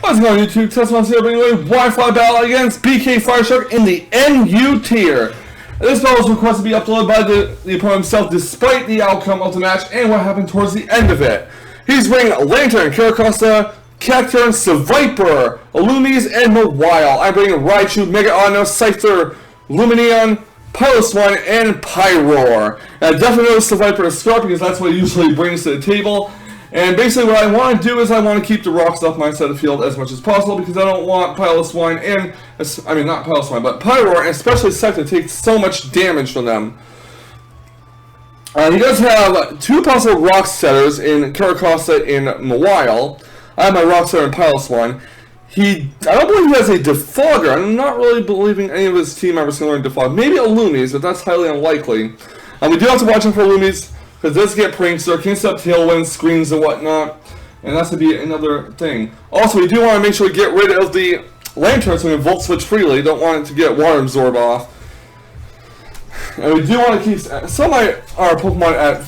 What's going on YouTube? Tesla here bringing away Wi-Fi battle against BKfireshark in the NU tier. This battle was requested to be uploaded by the opponent himself despite the outcome of the match and what happened towards the end of it. He's bringing Lantern, Karakosta, Cacturn, Seviper, Illumies, and Mawile. I'm bringing Raichu, Mega Auto, Scyther, Lumineon, Piloswine, and Pyroar. And I definitely know Seviper is smart because that's what he usually brings to the table. And basically what I want to do is I want to keep the rocks off my side of the field as much as possible because I don't want Piloswine and, I mean not Piloswine, but Pyroar and especially Scyther to take so much damage from them. He does have two possible rock setters in Karakosta and Mawile. I have my rock setter in Piloswine. I don't believe he has a Defogger. I'm not really believing any of his team members can learn Defog. Maybe Illumies, but that's highly unlikely. We do have to watch him for Illumies. Because it does get prankster, can set up tailwind, screens, and whatnot. And that's to be another thing. Also, we do want to make sure we get rid of the Lantern so we can Volt Switch freely. Don't want it to get Water Absorb off. And we do want to keep some of our Pokemon at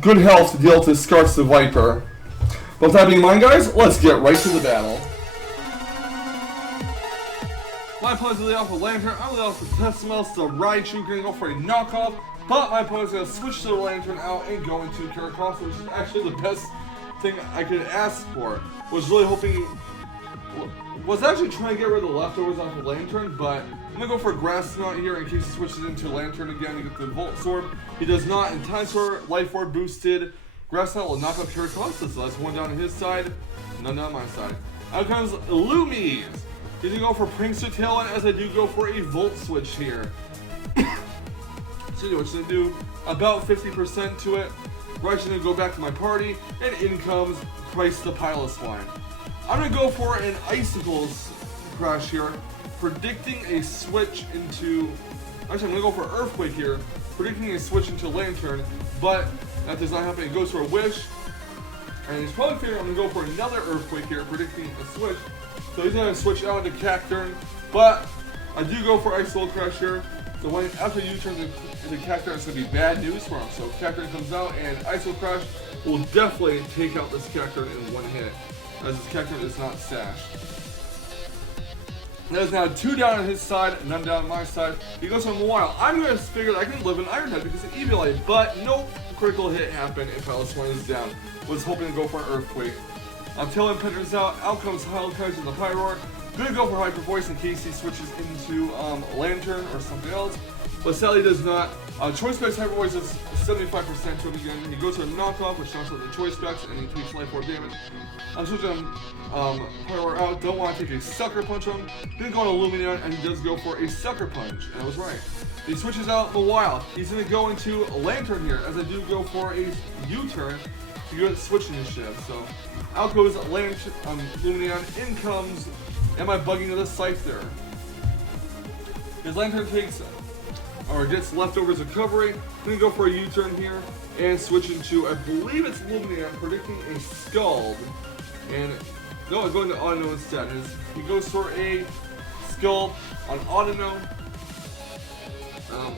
good health to deal with this Scarf the Viper. But with that being in mind, guys, let's get right to the battle. My opponent's going to lead off with Lantern. I'm going to lead off with Testimels, the Raichu, going to go for a knockoff. But my opponent's going to switch the Lantern out and go into Karakosta, which is actually the best thing I could ask for. Was really hoping, was actually trying to get rid of the leftovers off the Lantern, but I'm going to go for a Grass Knot here in case he switches into Lantern again to get the Volt Sword. He does not, and Time Sword, Life Orb boosted. Grass Knot will knock up Karakosta, so that's one down on his side, none down my side. Out comes Illumies. He's going to go for Prankster Tailwind as I do go for a Volt Switch here. Which is going to do about 50% to it. Raichu's going to go back to my party, and in comes Christ the Piloswine. I'm going to go for an Icicles crash here, predicting a switch into... Actually, I'm going to go for Earthquake here, predicting a switch into Lantern, but that does not happen. It goes for a Wish, and he's probably figuring I'm going to go for another Earthquake here, predicting a switch. So he's going to switch out into Cacturn, but I do go for Icicle crash here. So when after U-turn into Cacturn, it's going to be bad news for him. So Cacturn comes out, and Icicle Crash will definitely take out this Cacturn in one hit, as this Cacturn is not stashed. There's now two down on his side, none down on my side. He goes from a while. I'm going to figure that I can live in Iron Head because of Eviolite, but nope, critical hit happened, and Piloswine is down. Was hoping to go for an Earthquake. Tailwind Pender's out comes Hypocrite and the Pyroar. Gonna go for Hyper Voice in case he switches into Lantern or something else, but sadly does not. Choice Specs Hyper Voice is 75% to him again. He goes to a knockoff, which knocks out the Choice Specs, and he takes Life Orb damage. I'm switching Pyroar out, don't want to take a Sucker Punch on him. Then go on Lumineon, and he does go for a Sucker Punch, and I was right. He switches out Mawile. He's gonna go into Lantern here, as I do go for a U-turn to go switch initiative. So out goes Lumineon, in comes. Am I bugging to the Scyther? His Lantern takes, or gets leftovers recovery. I'm going to go for a U-turn here and switch into, I believe it's Lumineon, predicting a Scald. And, no, I'm going to Autono instead. He goes for a Scald on Autono.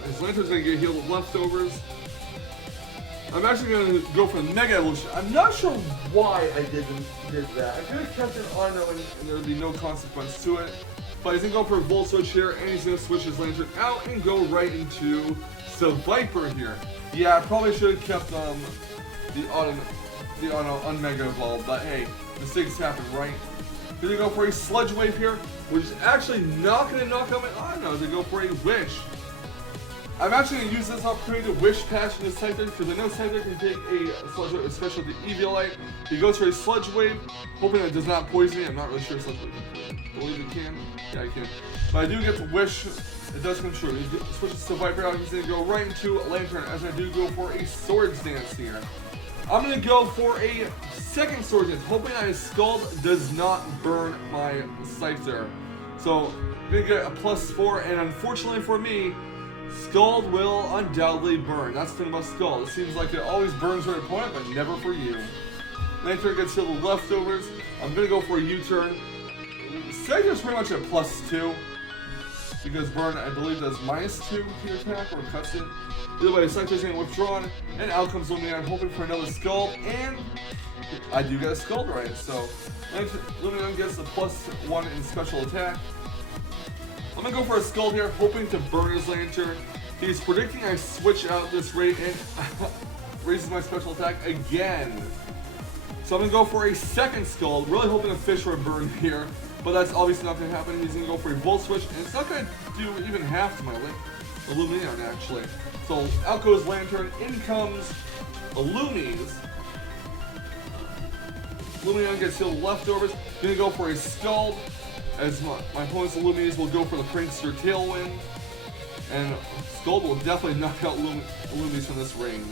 His Lantern's going to get healed with leftovers. I'm actually going to go for Mega Evolution. I'm not sure why I did that. I could have kept it on and there would be no consequence to it. But he's going to go for a Volt Switch here, and he's going to switch his Lantern out and go right into Seviper here. Yeah, I probably should have kept the Auto Unmega Evolved, but hey, mistakes happen, right? He's going to go for a Sludge Wave here, which is actually not going to knock out my Auto. They go for a Wish. I'm actually going to use this opportunity to Wish Patch into Scyther because I know Scyther can take a Sludge Wave, especially the Eviolite. He goes for a Sludge Wave, hoping that it does not poison me. I'm not really sure Sludge Wave can. I believe it can. Yeah, it can. But I do get the Wish. It does come true. He switches to Viper out. He's going to go right into Lantern as I do go for a Swords Dance here. I'm going to go for a second Swords Dance, hoping that his Scald does not burn my Scyther. So I'm going to get a +4, and unfortunately for me, Scald will undoubtedly burn. That's the thing about Scald. It seems like it always burns for your opponent, but never for you. Lantern gets healed with leftovers. I'm going to go for a U-turn. Scyther's pretty much at +2. Because Burn, I believe, does -2 to your attack or cuts it. Either way, Scyther's getting withdrawn, and out comes Lumineon, hoping for another Scald, and I do get a Scald right. So Lumion gets a +1 in special attack. I'm gonna go for a Scald here, hoping to burn his Lantern. He's predicting I switch out this rate and raises my special attack again. So I'm gonna go for a second Scald, really hoping to fish for a burn here, but that's obviously not gonna happen. He's gonna go for a Volt Switch, and it's not gonna do even half to my Lumion actually. So out goes Lantern, in comes Illumies. Lumion gets healed leftovers. Gonna go for a Scald, as my opponent's Illumies will go for the Prankster Tailwind. And Scald will definitely knock out Illumies from this range.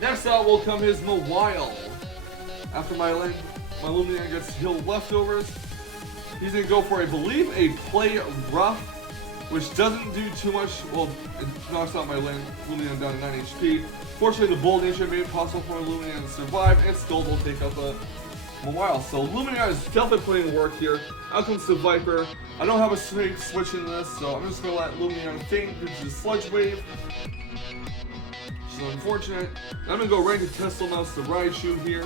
Next out will come his Mawile. After my Lumion gets healed leftovers, he's gonna go for, I believe, a Play Rough, which doesn't do too much. Well, it knocks out my Lumion down to 9 HP. Fortunately, the Bold Nature made it possible for my Lumion to survive, and Scald will take out the Mawile. So Lumion is definitely putting in work here. Out comes the Viper. I don't have a straight switch in this, so I'm just gonna let Lumion faint due to the Sludge Wave. Which is unfortunate. I'm gonna go right to Tesla Mouse the Raichu here.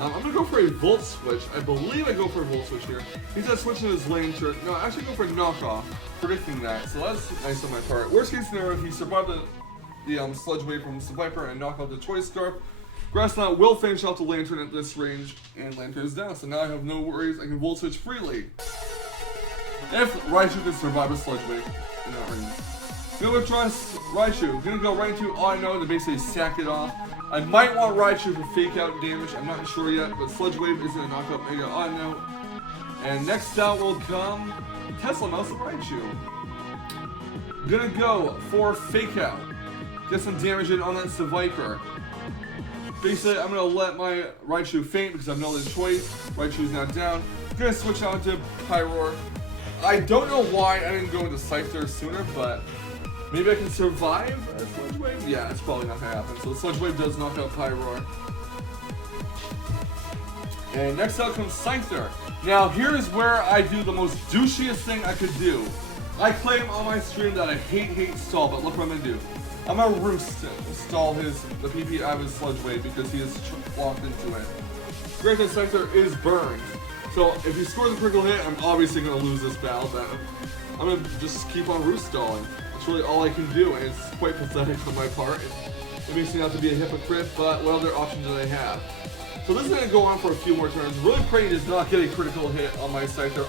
I'm gonna go for a Volt Switch. I believe I go for a Volt Switch here. He's not switching his Lantern. No, I actually go for a Knockoff, predicting that. So that's nice on my part. Worst case scenario, if he survived the Sludge Wave from Viper and knock out the Choice Scarf, Grass Knot will finish off the Lantern at this range, and Lantern is down. So now I have no worries. I can Volt Switch freely. If Raichu can survive a Sludge Wave in that range. Gonna withdraw Raichu. Gonna go right into I know to basically sack it off. I might want Raichu for fake out damage. I'm not sure yet, but Sludge Wave is gonna knock out Mega Unknown. And next out will come Tesla Mouse of Raichu. Gonna go for fake out. Get some damage in on that Viper. Basically, I'm gonna let my Raichu faint because I have no other choice. Raichu's now down. Gonna switch out to Pyroar. I don't know why I didn't go into Scyther sooner, but maybe I can survive a Sludge Wave? Yeah, it's probably not gonna happen. So the Sludge Wave does knock out Pyroar. And next out comes Scyther. Now here is where I do the most douchiest thing I could do. I claim on my stream that I hate stall, but look what I'm gonna do. I'm gonna roost stall the PP out of his Sludge Wave because he is locked into it. Granted, Scyther is burned. So if he scores a critical hit, I'm obviously gonna lose this battle, but I'm gonna just keep on roost stalling. That's really all I can do, and it's quite pathetic on my part. It makes me out to be a hypocrite, but what other options do I have? So this is gonna go on for a few more turns. Really praying he does not get a critical hit on my Scyther.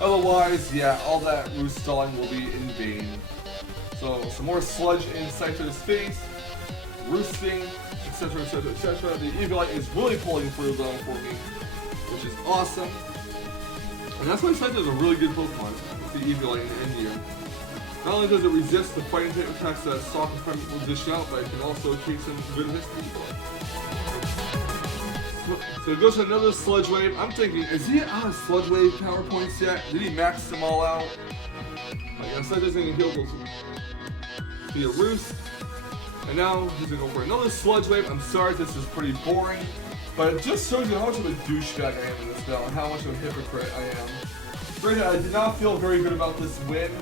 Otherwise, yeah, all that roost stalling will be in vain. So some more sludge in Scyther's face, roosting, etc, etc, etc. The Eviolite is really pulling through though for me, which is awesome. And that's why Scyther is a really good Pokemon, with the Eviolite in the end. Not only does it resist the fighting type attacks that Stalk and Friend will dish out, but it can also take some good hits to the Eviolite. So it goes to another Sludge Wave. I'm thinking, is he out of Sludge Wave power points yet? Did he max them all out? Like, I said, this thing heal be a roost. And now he's gonna go for another Sludge Wave. I'm sorry, this is pretty boring, but it just shows you how much of a douchebag I am in this battle and how much of a hypocrite I am. Granted, I did not feel very good about this win.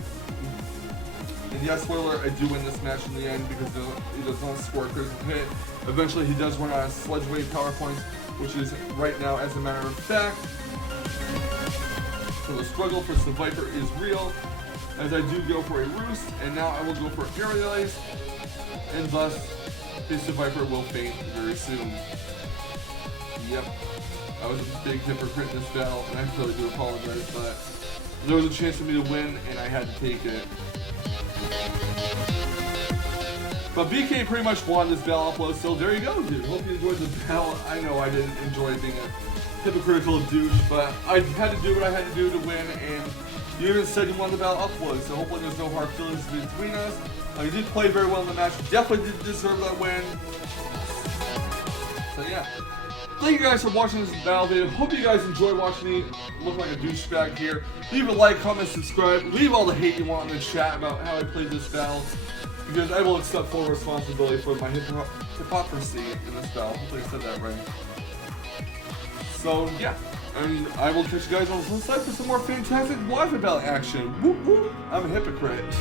And yes, spoiler alert, I do win this match in the end because he does not score a critical hit. Eventually, he does run out of Sludge Wave power points, which is right now, as a matter of fact. So the struggle for the Viper is real, as I do go for a roost, and now I will go for Aerial Ice, and thus his Viper will faint very soon. Yep, I was a big hypocrite in this battle, and I really do apologize, but there was a chance for me to win, and I had to take it. But BK pretty much won this battle upload, so there you go, dude. Hope you enjoyed the battle. I know I didn't enjoy being a hypocritical douche, but I had to do what I had to do to win, and you even said you won the battle upload, so hopefully there's no hard feelings between us. You did play very well in the match. Definitely did deserve that win. So yeah. Thank you guys for watching this battle video. Hope you guys enjoy watching me look like a douchebag here. Leave a like, comment, subscribe. Leave all the hate you want in the chat about how I played this battle, because I will accept full responsibility for my hypocrisy in this battle. Hopefully I said that right. So yeah, and I will catch you guys on the flip side for some more fantastic Wi-Fi battle action. Woo woo! I'm a hypocrite.